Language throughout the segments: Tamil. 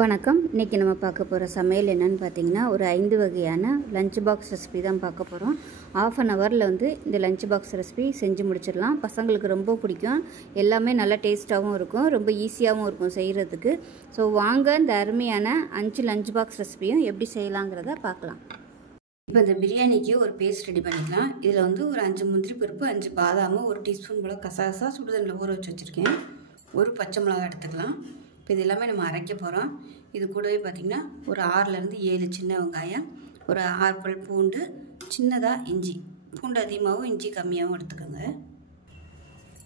வணக்கம். இன்றைக்கி நம்ம பார்க்க போகிற சமையல் என்னென்னு பார்த்தீங்கன்னா, ஒரு 5 வகையான லஞ்ச் பாக்ஸ் ரெசிபி தான் பார்க்க போகிறோம். 1/2 ஹவரில் இந்த லஞ்ச் பாக்ஸ் ரெசிபி செஞ்சு முடிச்சிடலாம். பசங்களுக்கு ரொம்ப பிடிக்கும். எல்லாமே நல்லா டேஸ்ட்டாகவும் இருக்கும், ரொம்ப ஈஸியாகவும் இருக்கும் செய்கிறதுக்கு. ஸோ வாங்க இந்த அருமையான 5 லஞ்ச் பாக்ஸ் ரெசிபியும் எப்படி செய்யலாங்கிறத பார்க்கலாம். இப்போ இந்த பிரியாணிக்கு ஒரு பேஸ்ட் ரெடி பண்ணிக்கலாம். இதில் ஒரு 5 முந்திரி பருப்பு, 5 பாதாம், 1 டீஸ்பூன் போல் கசாசா சுடுதண்ணில் ஊற வச்சு வச்சுருக்கேன். ஒரு பச்சை மிளகா எடுத்துக்கலாம். இப்போ இது எல்லாமே நம்ம அரைக்க போகிறோம். இது கூடவே பார்த்திங்கன்னா ஒரு 6லேருந்து 7 சின்ன வெங்காயம், ஒரு 6 பல் பூண்டு, சின்னதாக இஞ்சி, பூண்டு அதிகமாகவும் இஞ்சி கம்மியாகவும் எடுத்துக்கோங்க.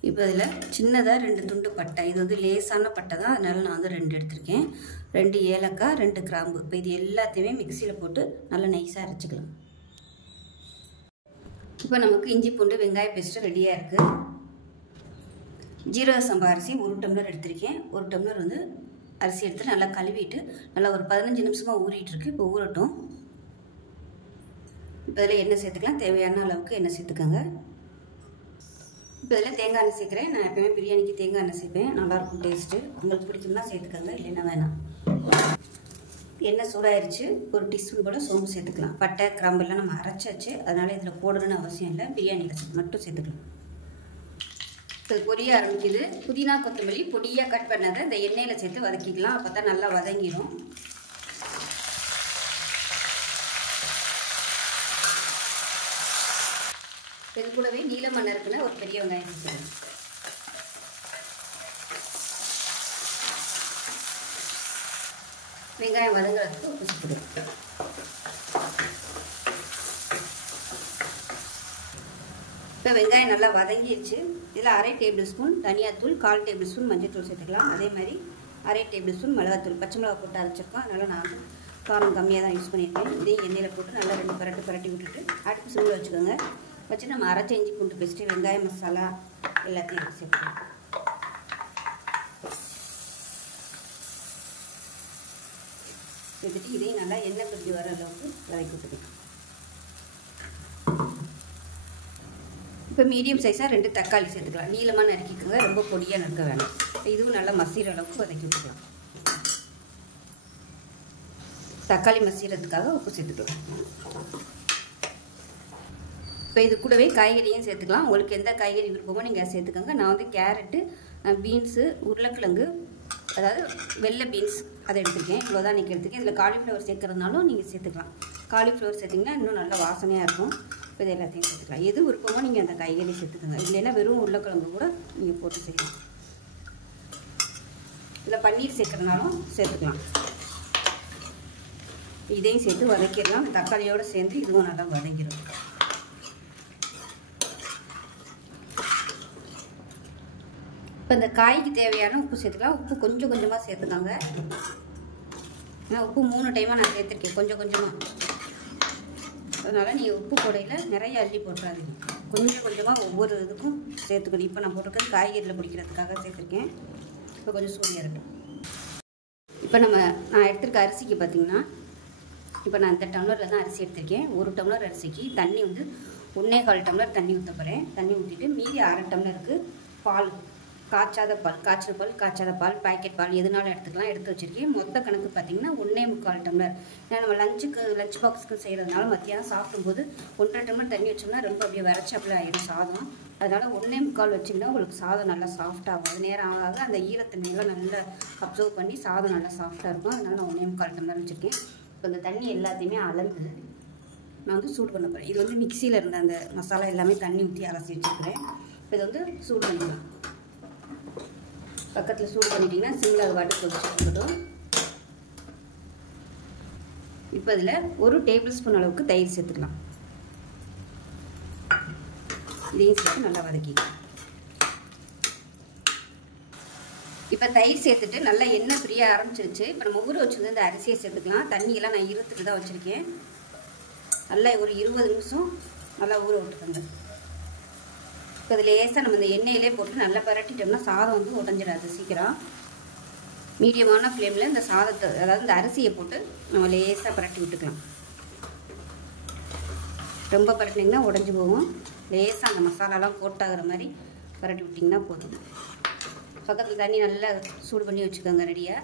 இப்போ இதில் சின்னதாக 2 துண்டு பட்டை, இது லேசான பட்டை தான், அதனால் நான் 2 எடுத்திருக்கேன். 2 ஏலக்காய், 2 கிராம்பு. இப்போ இது எல்லாத்தையுமே மிக்சியில் போட்டு நல்லா நைஸாக அரைச்சிக்கலாம். இப்போ நமக்கு இஞ்சி பூண்டு வெங்காய பேஸ்ட்டு ரெடியாக இருக்குது. ஜீரக சம்பா அரிசி 1 டம்ளர் எடுத்திருக்கேன். 1 டம்ளர் அரிசி எடுத்து நல்லா கழுவிட்டு நல்லா ஒரு 15 நிமிஷமாக ஊறிட்டுருக்கு. இப்போ ஊறட்டும். இப்போ இதில் எண்ணெய் சேர்த்துக்கலாம். தேவையான அளவுக்கு எண்ணெய் சேர்த்துக்கோங்க. இப்போ இதில் தேங்காய் எண்ணெய் சேர்க்குறேன். நான் எப்போயுமே பிரியாணிக்கு தேங்காய் எண்ணெய் சேர்ப்பேன், நல்லாயிருக்கும் டேஸ்ட்டு. உங்களுக்கு பிடிக்கும்னா சேர்த்துக்கோங்க, இல்லைன்னா வேணாம். எண்ணெய் சூடாயிருச்சு. 1 டீஸ்பூன் போல் சோம்பு சேர்த்துக்கலாம். பட்டை கிராம்பு எல்லாம் நம்ம அரைச்சாச்சு, அதனால் இதில் போடணும்னு அவசியம் இல்லை. பிரியாணியில் மட்டும் சேர்த்துக்கலாம். இது பொரிய ஆரம்பிக்குது. புதினா கொத்தமல்லி பொடியாக கட் பண்ணதை இந்த எண்ணெயில் சேர்த்து வதக்கிக்கலாம். அப்போ தான் நல்லா வதங்கிடும். இது கூடவே நீலமண்ண இருக்குன்னு ஒரு பெரிய வெங்காயம் சேர்த்துக்கலாம். வெங்காயம் வதங்குறதுக்கு உப்பு சேர்த்துக்கலாம். இப்போ வெங்காயம் நல்லா வதங்கிடுச்சு. இதில் 1/2 டேபிள் ஸ்பூன் தனியாத்தூள், 1/4 டேபிள் ஸ்பூன் மஞ்சள்தூள் சேர்த்துக்கலாம். அதே மாதிரி 1/2 டேபிள் ஸ்பூன் மிளகாத்தூள். பச்சை மிளகா போட்டு அரைச்சிருக்கோம், அதனால் நான் காரம் கம்மியாக தான் யூஸ் பண்ணியிருக்கேன். இதையும் எண்ணெயில் போட்டு நல்லா 2 பரட்டி விட்டுட்டு அடுப்பு சிம்மில் வச்சுக்கோங்க. வச்சு நம்ம அரைச்ச இஞ்சி பூண்டு பேஸ்ட்டு, வெங்காய மசாலா எல்லாத்தையும் சேர்த்துக்கலாம். சேர்த்துட்டு இதையும் நல்லா எண்ணெய் பிரிஞ்சு வர அளவுக்கு வதக்கி விட்டுக்கலாம். இப்போ மீடியம் சைஸாக 2 தக்காளி சேர்த்துக்கலாம். நீளமாக நறுக்கிக்கோங்க, ரொம்ப பொடியாக நறுக்க வேணாம். இதுவும் நல்லா மசிகிற அளவுக்கு வதக்கி விட்டுக்கலாம். தக்காளி மசிகிறதுக்காக உப்பு சேர்த்துக்கலாம். இப்போ இது கூடவே காய்கறியும் சேர்த்துக்கலாம். உங்களுக்கு எந்த காய்கறி விருப்பமோ நீங்கள் சேர்த்துக்கோங்க. நான் கேரட்டு, பீன்ஸு, உருளைக்கிழங்கு, அதாவது வெள்ளை பீன்ஸ் அதை எடுத்துருக்கேன். இவ்வளோ தான் இன்றைக்கி எடுத்துருக்கேன். இதில் காலிஃப்ளவர் சேர்க்குறதுனாலும் நீங்கள் சேர்த்துக்கலாம். காலிஃப்ளவர் சேர்த்திங்கன்னா இன்னும் நல்லா வாசனையாக இருக்கும். இப்போ இது எல்லாத்தையும் சேர்த்துக்கலாம். எது விருப்பமோ நீங்கள் அந்த காய்கறி சேர்த்துக்கோங்க. இல்லைன்னா வெறும் உருளைக்கிழங்கு கூட நீங்கள் போட்டு செய்யலாம். இதில் பன்னீர் சேர்க்குறதுனாலும் சேர்த்துக்கலாம். இதையும் சேர்த்து வதக்கிடலாம். தக்காளியோடு சேர்ந்து இதுவும் நல்லா வதங்கிடும். இப்போ இந்த காய்க்கு தேவையான உப்பு சேர்த்துக்கலாம். உப்பு கொஞ்சம் கொஞ்சமாக சேர்த்துக்காங்க. ஏன்னா உப்பு 3 டைமாக நான் சேர்த்துருக்கேன், கொஞ்சம் கொஞ்சமாக. அதனால் நீங்கள் உப்பு போடையில் நிறைய அள்ளி போட்டுறாதீங்க. கொஞ்சம் கொஞ்சமாக ஒவ்வொரு இதுக்கும் சேர்த்துக்கணும். இப்போ நான் போட்டிருக்கிறது காய்கறியில் பிடிக்கிறதுக்காக சேர்த்துருக்கேன். இப்போ கொஞ்சம் சூடியாக இருக்கட்டும். இப்போ நான் எடுத்துருக்க அரிசிக்கு பார்த்திங்கன்னா, இப்போ நான் இந்த டம்ளரில் தான் அரிசி எடுத்திருக்கேன். 1 டம்ளர் அரிசிக்கு தண்ணி 1.25 டம்ளர் தண்ணி ஊற்ற போகிறேன். தண்ணி ஊற்றிட்டு மீதி 1/2 டம்ளருக்கு பால், காய்ச்சாத பால், பாக்கெட் பால் எதுனாலும் எடுத்துக்கலாம். எடுத்து வச்சுருக்கேன். மொத்த கணக்கு பார்த்திங்கன்னா 1.25 டம்ளர். ஏன்னா நம்ம லஞ்ச் பாக்ஸுக்கு செய்கிறதுனால மத்தியானம் சாப்பிடும்போது 1.5 டம்ளர் தண்ணி வச்சோம்னா ரொம்ப அப்படியே விரைச்சாப்பில் ஆகிடும் சாதம். அதனால் 1.25 வச்சிங்கன்னா உங்களுக்கு சாதம் நல்லா சாஃப்டாகும். அது நேரம் ஆக அந்த ஈரத்தண்ணியெல்லாம் நல்லா அப்சர்வ் பண்ணி சாதம் நல்லா சாஃப்டாக இருக்கும். அதனால் நான் 1.25 டம்ளர் வச்சுருக்கேன். இப்போ இந்த தண்ணி எல்லாத்தையுமே அளந்து நான் சூடு பண்ண போகிறேன். இது மிக்சியில் இருந்த அந்த மசாலா எல்லாமே தண்ணி ஊற்றி அலசி வச்சுருக்கிறேன். இப்போ இதை சூடு பண்ணிக்கலாம். பக்கத்தில் சூடு பண்ணிட்டிங்கன்னா சிம்மில் அது வாட்டு கொதிச்சுக்கட்டும். இப்போ இதில் 1 டேபிள் ஸ்பூன் அளவுக்கு தயிர் சேர்த்துக்கலாம். இதையும் சேர்த்து நல்லா வதக்கிக்கலாம். இப்போ தயிர் சேர்த்துட்டு நல்லா எண்ணெய் பிரிய ஆரம்பிச்சிருச்சு. இப்போ நம்ம ஊற வச்சுருந்து இந்த அரிசியை சேர்த்துக்கலாம். தண்ணியெல்லாம் நான் இருத்துட்டு தான் வச்சுருக்கேன். நல்லா ஒரு 20 நிமிஷம் நல்லா ஊற விட்டுக்கோங்க. இப்போ இது லேசாக நம்ம இந்த எண்ணெயிலே போட்டு நல்லா பரட்டிட்டோம்னா சாதம் உடஞ்சிடாது சீக்கிரம். மீடியமான ஃப்ளேமில் இந்த சாதத்தை, அதாவது இந்த அரிசியை போட்டு நம்ம லேசாக பரட்டி விட்டுக்கலாம். ரொம்ப பரட்டினீங்கன்னா உடஞ்சி போகும். லேசாக அந்த மசாலாலாம் போட்டாகிற மாதிரி பரட்டி விட்டிங்கன்னா போதும். பக்கத்தில் தண்ணி நல்லா சூடு பண்ணி வச்சுக்கோங்க ரெடியாக.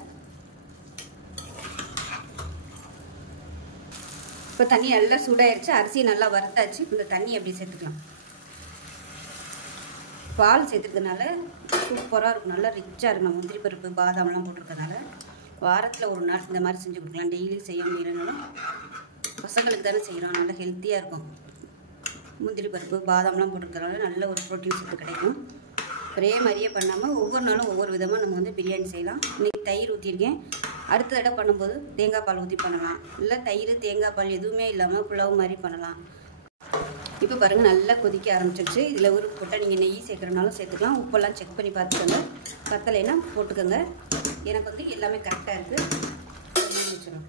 இப்போ தண்ணி நல்லா சூடாயிருச்சு, அரிசி நல்லா வறுத்தாச்சு. இந்த தண்ணி அப்படி சேர்த்துக்கலாம். பால் சேர்த்துக்கிறதுனால சூப்பராக இருக்கும், நல்லா ரிச்சாக இருக்கும். முந்திரி பருப்பு பாதாம்லாம் போட்டிருக்கனால வாரத்தில் ஒரு நாள் இந்த மாதிரி செஞ்சு கொடுக்கலாம். டெய்லி செய்ய முடியலனாலும் பசங்களுக்கு தானே செய்கிறோம், நல்லா ஹெல்த்தியாக இருக்கும். முந்திரி பருப்பு பாதாம்லாம் போட்டிருக்கனால நல்ல ஒரு ப்ரோட்டீன் சத்து கிடைக்கும். ஒரே மாதிரியே பண்ணாமல் ஒவ்வொரு நாளும் ஒவ்வொரு விதமாக நம்ம வந்து பிரியாணி செய்யலாம். இன்றைக்கி தயிர் ஊற்றிருக்கேன், அடுத்த தடவை பண்ணும்போது தேங்காய் பால் ஊற்றி பண்ணலாம். இல்லை தயிர் தேங்காய் பால் எதுவுமே இல்லாமல் புலாவ் மாதிரி பண்ணலாம். இப்போ பாருங்கள் நல்லா கொதிக்க ஆரம்பிச்சிருச்சு. இதில் ஒரு போட்டால் நீங்கள் நெய் சேர்க்குறனாலும் சேர்த்துக்கலாம். உப்பெல்லாம் செக் பண்ணி பார்த்துக்கோங்க, பத்தலைன்னா போட்டுக்கோங்க. எனக்கு வந்து எல்லாமே கரெக்டாக இருக்குது. வச்சிடும்.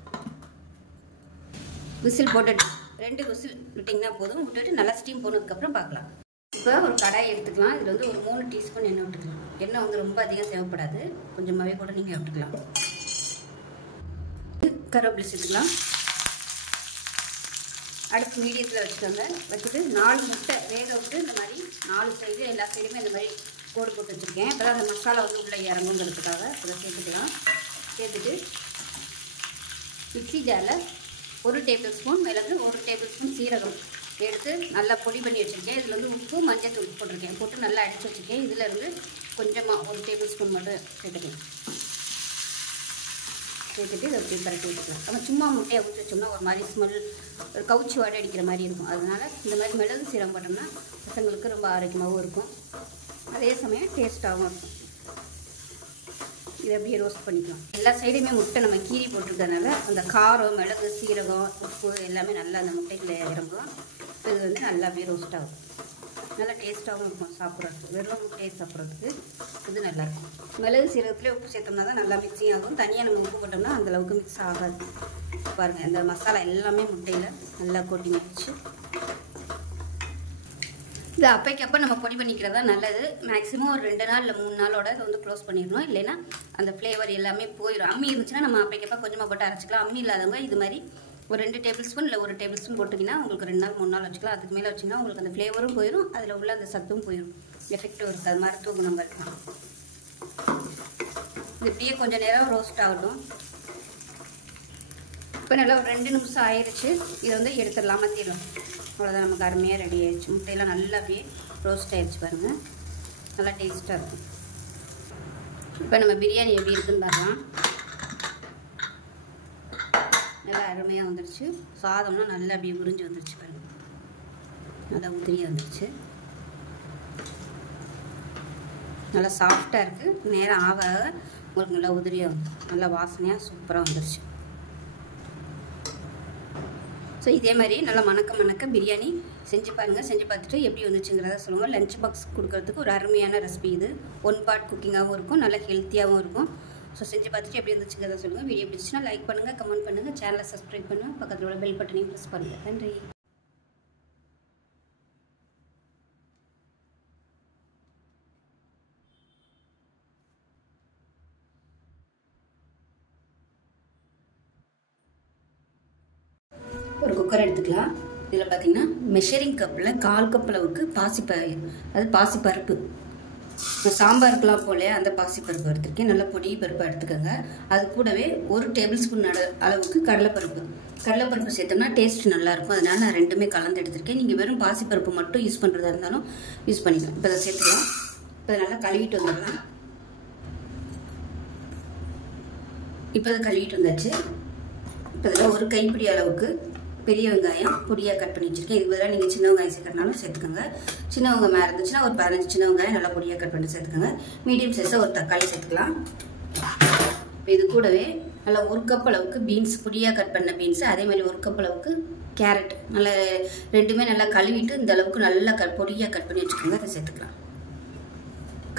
விசில் போட்டுட்டு 2 விசில் விட்டிங்கன்னா போதும். விட்டுட்டு நல்லா ஸ்டீம் போனதுக்கப்புறம் பார்க்கலாம். இப்போ ஒரு கடாய் எடுத்துக்கலாம். இதில் வந்து ஒரு 3 டீஸ்பூன் எண்ணெய் விட்டுக்கலாம். எண்ணெய் வந்து ரொம்ப அதிகம் தேவைப்படாது, கொஞ்சமாகவே கூட நீங்கள் விட்டுக்கலாம். கருவேப்பிலை சேர்த்துக்கலாம். அடுப்பு மீடியத்தில் வச்சுக்கோங்க. வச்சுட்டு 4 முட்டை வேக விட்டு இந்த மாதிரி 4 சைடு எல்லா சைடுமே இந்த மாதிரி கோடு போட்டு வச்சுருக்கேன். இப்போ அந்த மசாலா வந்து உள்ளே இறங்குங்கிறதுக்காக அதை சேர்த்துக்கலாம். சேர்த்துட்டு மிக்ஸி ஜாரில் 1 டேபிள் ஸ்பூன் மிளகு, 1 டேபிள் ஸ்பூன் சீரகம் எடுத்து நல்லா பொடி பண்ணி வச்சுருக்கேன். இதில் வந்து உப்பு மஞ்சள் தூள் போட்டிருக்கேன், போட்டு நல்லா அடித்து வச்சுருக்கேன். இதில் இருந்து கொஞ்சமாக 1 டேபிள் ஸ்பூன் மட்டும் சேர்த்துக்கலாம். சேர்த்துட்டு இதை அப்படி பரட்டி விட்டுக்கலாம். நம்ம சும்மா முட்டையை ஊற்றி வச்சோம்னா ஒரு மாதிரி ஸ்மெல், ஒரு கவுச்சி வாடை அடிக்கிற மாதிரி இருக்கும். அதனால் இந்த மாதிரி மிளகு சீரகம் போட்டோம்னா பசங்களுக்கு ரொம்ப ஆரோக்கியமாகவும் இருக்கும், அதே சமயம் டேஸ்ட்டாகவும் இருக்கும். இதை அப்படியே ரோஸ்ட் பண்ணிக்கலாம். எல்லா சைடுமே முட்டை நம்ம கீரி போட்டிருக்கறனால அந்த காரம் மிளகு சீரகம் உப்பு எல்லாமே நல்லா அந்த முட்டைக்குள்ளே இறங்கும். இது வந்து நல்லா அப்படியே ரோஸ்ட் ஆகும், நல்லா டேஸ்ட்டாகவும் இருக்கும் சாப்பிட்றதுக்கு. வெறும் முட்டையை சாப்பிட்றதுக்கு இது நல்லாயிருக்கும். மிளகு சீரகத்துலேயே உப்பு சேர்த்தோம்னா தான் நல்லா மிக்ஸிங் ஆகும். தனியாக நம்ம உப்பு போட்டோம்னா அந்தளவுக்கு மிக்ஸ் ஆகாது. பாருங்கள், இந்த மசாலா எல்லாமே முட்டையில் நல்லா கொட்டி மிதிச்சு இது அப்பைக்கப்போ நம்ம பொடி பண்ணிக்கிறதா நல்லது. மேக்ஸிமம் ஒரு 2 நாள் இல்லை 3 நாளோட இதை வந்து க்ளோஸ் பண்ணிடணும். இல்லைன்னா அந்த ஃப்ளேவர் எல்லாமே போயிடும். அம்மி இருந்துச்சுன்னா நம்ம அப்பைக்கப்போ கொஞ்சமாக போட்டு அரைச்சிக்கலாம். அம்மி இல்லாதவங்க இது மாதிரி ஒரு 2 டேபிள் ஸ்பூன் இல்லை 1 டேபிள் ஸ்பூன் போட்டிங்கன்னா உங்களுக்கு 2 நாள் 3 நாள் வச்சுக்கலாம். அதுக்கு மேலே வச்சிங்கன்னா உங்களுக்கு அந்த ஃப்ளேவரும் போயிடும், அதில் உள்ள அந்த சத்தும் போயிடும், எஃபெக்டும் இருக்காது, மருத்துவ குணங்கள் இருக்கும். இது இப்படியே கொஞ்சம் நேரம் ரோஸ்ட் ஆகட்டும். இப்போ நல்லா ஒரு 2 நிமிஷம் ஆயிடுச்சு. இதை வந்து எடுத்துடலாம், மாற்றிடலாம். அவ்வளோதான், நமக்கு அருமையாக ரெடி ஆயிடுச்சு. முட்டையெல்லாம் நல்லா அப்படியே ரோஸ்ட் ஆகிடுச்சு பாருங்கள், நல்லா டேஸ்ட்டாக இருக்கும். இப்போ நம்ம பிரியாணி எப்படி இருக்குன்னு பார்க்கலாம். நல்லா அருமையாக வந்துடுச்சு. சாதம்லாம் நல்லா அப்படியே உறிஞ்சி வந்துடுச்சு பாருங்கள், நல்லா உதிரியாக வந்துடுச்சு. நல்லா சாஃப்டாக இருக்குது. நேரம் ஆக உங்களுக்கு நல்லா உதிரியாக வந்து நல்லா வாசனையாக சூப்பராக வந்துடுச்சு. ஸோ இதே மாதிரி நல்லா மணக்க பிரியாணி செஞ்சு பாருங்கள். செஞ்சு பார்த்துட்டு எப்படி வந்துச்சுங்கிறத சொல்லுங்கள். லஞ்ச் பாக்ஸ் கொடுக்கறதுக்கு ஒரு அருமையான ரெசிபி இது. 1 பார்ட் குக்கிங்காகவும் இருக்கும், நல்லா ஹெல்த்தியாகவும் இருக்கும். ஸோ செஞ்சு பார்த்துட்டு எப்படி வந்துச்சுங்கிறத சொல்லுங்கள். வீடியோ பிடிச்சுன்னா லைக் பண்ணுங்கள், கமெண்ட் பண்ணுங்கள், சேனலை சப்ஸ்கிரைப் பண்ணுங்கள், பக்கத்தில் உள்ள பெல் பட்டனையும் ப்ரெஸ் பண்ணுங்கள். நன்றி. ஒரு குக்கர் எடுத்துக்கலாம். இதில் பார்த்தீங்கன்னா மெஷரிங் கப்பில் 1/4 கப் அளவுக்கு பாசிப்பருப்பு, சாம்பாருக்குலாம் போல அந்த பாசிப்பருப்பு எடுத்துருக்கேன். நல்லா பொடி பருப்பாக எடுத்துக்கோங்க. அது கூடவே 1 டேபிள் ஸ்பூன் அளவுக்கு கடலைப்பருப்பு சேர்த்தோம்னா டேஸ்ட் நல்லாயிருக்கும். அதனால நான் 2மே கலந்து எடுத்துருக்கேன். நீங்கள் வெறும் பாசிப்பருப்பு மட்டும் யூஸ் பண்ணுறதா இருந்தாலும் யூஸ் பண்ணிக்கலாம். இப்போ அதை சேர்த்துக்கலாம். இப்போ அதை நல்லா கழுவிட்டு வந்துடலாம். இப்போ அதை கழுவிட்டு வந்தாச்சு. இப்போ இதில் 1 கைப்பிடி அளவுக்கு பெரிய வெங்காயம் பொடியாக கட் பண்ணி வச்சுருக்கேன். இதுக்கு பதிலாக நீங்கள் சின்ன வெங்காயம் சேர்க்கறனாலும் சேர்த்துக்கோங்க. சின்ன வெங்காயம் மேலே இருந்துச்சுன்னா ஒரு 15 சின்ன வெங்காயம் நல்லா பொடியாக கட் பண்ணி சேர்த்துக்கோங்க. மீடியம் சைஸாக ஒரு தக்காளி சேர்த்துக்கலாம். இப்போ இது கூடவே நல்லா 1 கப் அளவுக்கு பீன்ஸ், பொடியாக கட் பண்ண பீன்ஸு, அதே மாதிரி 1 கப் அளவுக்கு கேரட், நல்லா 2மே நல்லா கழுவிட்டு இந்த அளவுக்கு நல்லா பொடியாக கட் பண்ணி வச்சுக்கோங்க. அதை சேர்த்துக்கலாம்.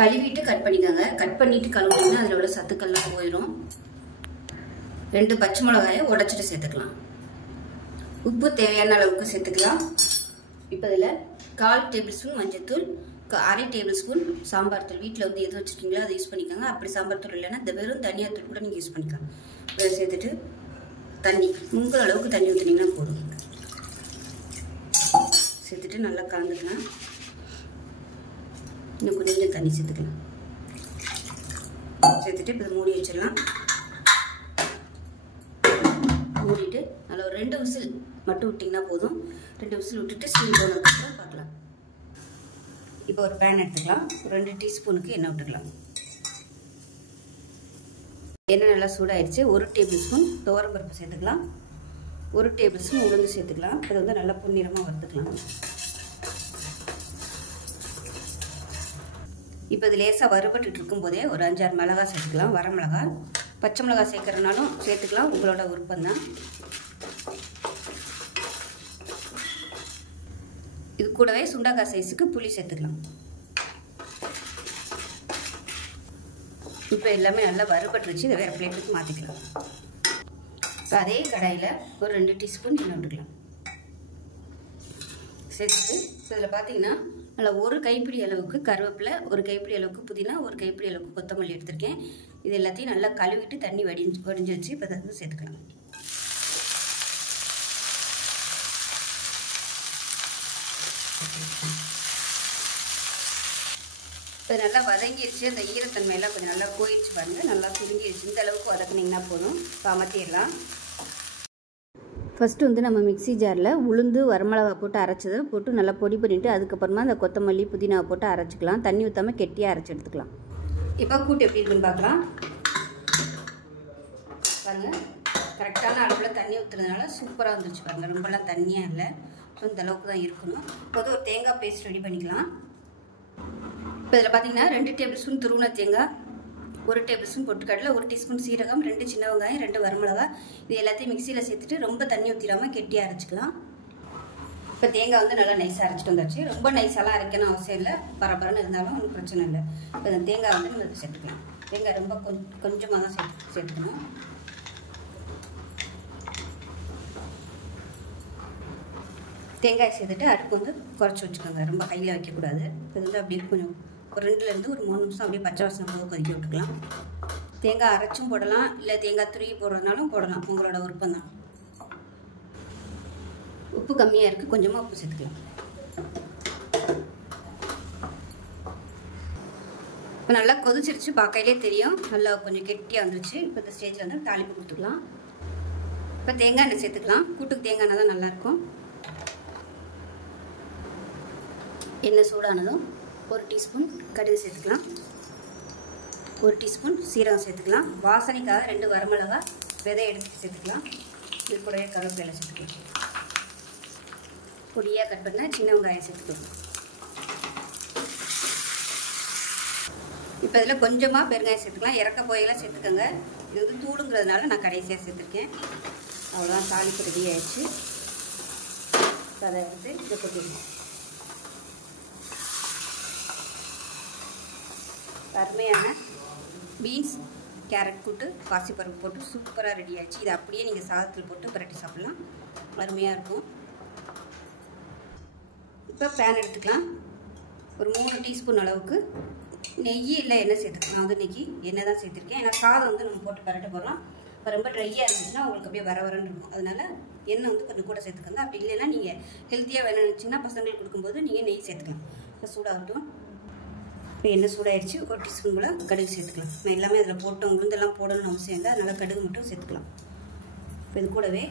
கழுவிட்டு கட் பண்ணிக்கோங்க. கட் பண்ணிவிட்டு கழுவிட்டிங்கன்னா அதில் உள்ள சத்துக்கள்லாம் போயிடும். 2 பச்சை மிளகாயை உடைச்சிட்டு சேர்த்துக்கலாம். உப்பு தேவையான அளவுக்கு சேர்த்துக்கலாம். இப்போ இதில் 1/4 டேபிள் ஸ்பூன் மஞ்சள்தூள், 1/2 டேபிள் ஸ்பூன் சாம்பார் தூள். வீட்டில் வந்து எது வச்சுருக்கீங்களோ அதை யூஸ் பண்ணிக்கோங்க. அப்படி சாம்பார் தூள் இல்லைன்னா இந்த வெறும் தனியாக தூள் கூட நீங்கள் யூஸ் பண்ணிக்கலாம். இதை சேர்த்துட்டு தண்ணி உங்கள் அளவுக்கு தண்ணி ஊற்றினீங்கன்னா போதும். சேர்த்துட்டு நல்லா கலந்துக்கலாம். இன்னும் கொஞ்சம் தண்ணி சேர்த்துக்கலாம். சேர்த்துட்டு இப்போ மூடி வச்சிடலாம். மூடி மூடிட்டு நல்லா ஒரு 2 விசில் மட்டும் விட்டிங்கன்னா போதும். 2 விசில் விட்டுட்டு ஸ்டீம் போனதுக்கப்புறம் பார்க்கலாம். இப்போ ஒரு பேன் எடுத்துக்கலாம். ஒரு 2 டீஸ்பூனுக்கு எண்ணெய் விட்டுக்கலாம். எண்ணெய் நல்லா சூடாயிடுச்சு. 1 டேபிள் ஸ்பூன் துவரம்பருப்பு சேர்த்துக்கலாம். 1 டேபிள் ஸ்பூன் உளுந்து சேர்த்துக்கலாம். இதை வந்து நல்லா பொன்னிறமாக வறுத்துக்கலாம். இப்போ இது லேசாக வறுபட்டு இருக்கும்போதே ஒரு 5-6 மிளகாய் சேர்த்துக்கலாம். வர மிளகாய், பச்சை மிளகாய் சேர்க்குறதுனாலும் சேர்த்துக்கலாம், உங்களோட விருப்பம் தான். இது கூடவே சுண்டக்காய் சைஸுக்கு புளி சேர்த்துக்கலாம். இப்போ எல்லாமே நல்லா வறுபட்டு வச்சு இதை வேறு பிளேட்டுக்கு மாற்றிக்கலாம். இப்போ அதே கடாயில் ஒரு 2 டீஸ்பூன் எண்ணெய் விட்டுக்கலாம். சேர்த்துட்டு இதில் பார்த்தீங்கன்னா நல்லா 1 கைப்பிடி அளவுக்கு கருவேப்பிலை, 1 கைப்பிடி அளவுக்கு புதினா, 1 கைப்பிடி அளவுக்கு கொத்தமல்லி எடுத்திருக்கேன். இது எல்லாத்தையும் நல்லா கழுவிட்டு தண்ணி வடிஞ்சு வச்சு இப்போ அதை வந்து சேர்த்துக்கலாம். இப்போ நல்லா வதங்கிடுச்சு. அந்த ஈரத்தன்மையெல்லாம் கொஞ்சம் நல்லா போயிடுச்சு பாருங்கள். நல்லா சுருங்கிடுச்சு. இந்த அளவுக்கு வதக்குனிங்கன்னா போதும். இப்போ அமர்த்திடலாம். ஃபஸ்ட்டு வந்து நம்ம மிக்ஸி ஜாரில் உளுந்து வரமிளகா போட்டு அரைச்சதை போட்டு நல்லா பொடி பண்ணிவிட்டு அதுக்கப்புறமா அந்த கொத்தமல்லி புதினாவை போட்டு அரைச்சிக்கலாம். தண்ணி ஊற்றாமல் கெட்டியாக அரைச்சி எடுத்துக்கலாம். இப்போ கூட்டு எப்படி இருக்குன்னு பார்க்கலாம். பாருங்கள், கரெக்டான அளவில் தண்ணி ஊற்றுறதுனால சூப்பராக வந்துருச்சு பாருங்கள். ரொம்பலாம் தண்ணியாக இல்லை. ஸோ இந்த அளவுக்கு தான் இருக்கணும். இப்போது ஒரு தேங்காய் பேஸ்ட் ரெடி பண்ணிக்கலாம். இப்போ இதில் பார்த்தீங்கன்னா 2 டேபிள் ஸ்பூன் துருவின தேங்காய், 1 டேபிள் ஸ்பூன் பொட்டுக்கடலை, 1 டீஸ்பூன் சீரகம், 2 சின்ன வெங்காயம், 2 வரமிளகாய், இது எல்லாத்தையும் மிக்சியில் சேர்த்துட்டு ரொம்ப தண்ணி ஊற்றிடாமல் கெட்டியாக அரைச்சிக்கலாம். இப்போ தேங்காய் வந்து நல்லா நைஸாக அரைச்சிட்டு வந்தாச்சு. ரொம்ப நைஸாலாம் அரைக்கணும் அவசியம் இல்லை. பரபரன்னு இருந்தாலும் ஒன்றும் பிரச்சனை இல்லை. இப்போ இந்த தேங்காய் வந்து நம்ம சேர்த்துக்கலாம். தேங்காய் ரொம்ப கொஞ்சமாக தான் சேர்த்துக்கணும். தேங்காய் சேர்த்துட்டு அடுப்பு வந்து குறைச்சி வச்சுக்கோங்க. ரொம்ப கையில் வைக்கக்கூடாது. இது வந்து அப்படியே கொஞ்சம் ஒரு 2லேருந்து ஒரு 3 நிமிஷம் அப்படியே பச்சை வாசனை போக கொதிக்க விட்டுக்கலாம். தேங்காய் அரைச்சும் போடலாம், இல்லை தேங்காய் துருவி போடுறதுனாலும் போடலாம், உங்களோட விருப்பம் தான். உப்பு கம்மியாக இருக்குது, கொஞ்சமாக உப்பு சேர்த்துக்கலாம். இப்போ நல்லா கொதிச்சிருச்சு, பார்க்கையிலே தெரியும். நல்லா கொஞ்சம் கெட்டியாக வந்துருச்சு. இப்போ இந்த ஸ்டேஜில் வந்து தாளிப்பு கொடுத்துக்கலாம். இப்போ தேங்காய் எண்ணெய் சேர்த்துக்கலாம். கூட்டுக்கு தேங்காய் எண்ணெய் தான் நல்லாயிருக்கும். எண்ணெய் சூடானதும் 1 டீஸ்பூன் கடுகு சேர்த்துக்கலாம். 1 டீஸ்பூன் சீரகம் சேர்த்துக்கலாம். வாசனைக்காக 2 வரமிளகாய் விதை எடுத்து சேர்த்துக்கலாம். இது கூடவே கருவேப்பிலை சேர்த்துக்கலாம். பொடியாக கட் பண்ண சின்ன வெங்காயம் சேர்த்துக்கலாம். இப்போ இதில் கொஞ்சமாக பெருங்காயம் சேர்த்துக்கலாம். இறக்க போயெல்லாம் சேர்த்துக்கோங்க. இது வந்து தூளுங்கிறதுனால நான் கடைசியாக சேர்த்துருக்கேன். அவ்வளோதான், தாளிப்பு ரெடி ஆயிடுச்சு. அதை எடுத்து இதை கொட்டிடணும். அருமையான பீன்ஸ் கேரட் கூட்டு பாசிப்பருப்பு போட்டு சூப்பராக ரெடி ஆயிடுச்சு. இது அப்படியே நீங்கள் சாதத்தில் போட்டு புரட்டி சாப்பிட்லாம், அருமையாக இருக்கும். இப்போ பேன் எடுத்துக்கலாம். ஒரு 3 டீஸ்பூன் அளவுக்கு நெய் இல்லை எண்ணெய் சேர்த்துக்கலாம். நான் வந்து நெய் எண்ணெய் தான் சேர்த்துருக்கேன். ஏன்னா சாதம் வந்து நம்ம போட்டு பரட்ட போகிறோம். இப்போ ரொம்ப ட்ரையாக இருந்துச்சுன்னா உங்களுக்கு அப்படியே வரன்னு இருக்கும். அதனால் எண்ணெய் வந்து கொஞ்சம் கூட சேர்த்துக்கோங்க. அப்படி இல்லைன்னா நீங்கள் ஹெல்த்தியாக வேணும்னு நினச்சிங்கன்னா பசங்களுக்கு கொடுக்கும்போது நீங்கள் நெய் சேர்த்துக்கலாம். இப்போ சூடாகட்டும். இப்போ எண்ணெய் சூடாயிடுச்சு. 1 டீஸ்பூன் போல் கடுகு சேர்த்துக்கலாம். நான் எல்லாமே அதில் போட்டோம், உளுந்தெல்லாம் போடணும்னு அவசியம் இல்லை. அதனால் கடுகு மட்டும் சேர்த்துக்கலாம். இப்போ இது கூடவே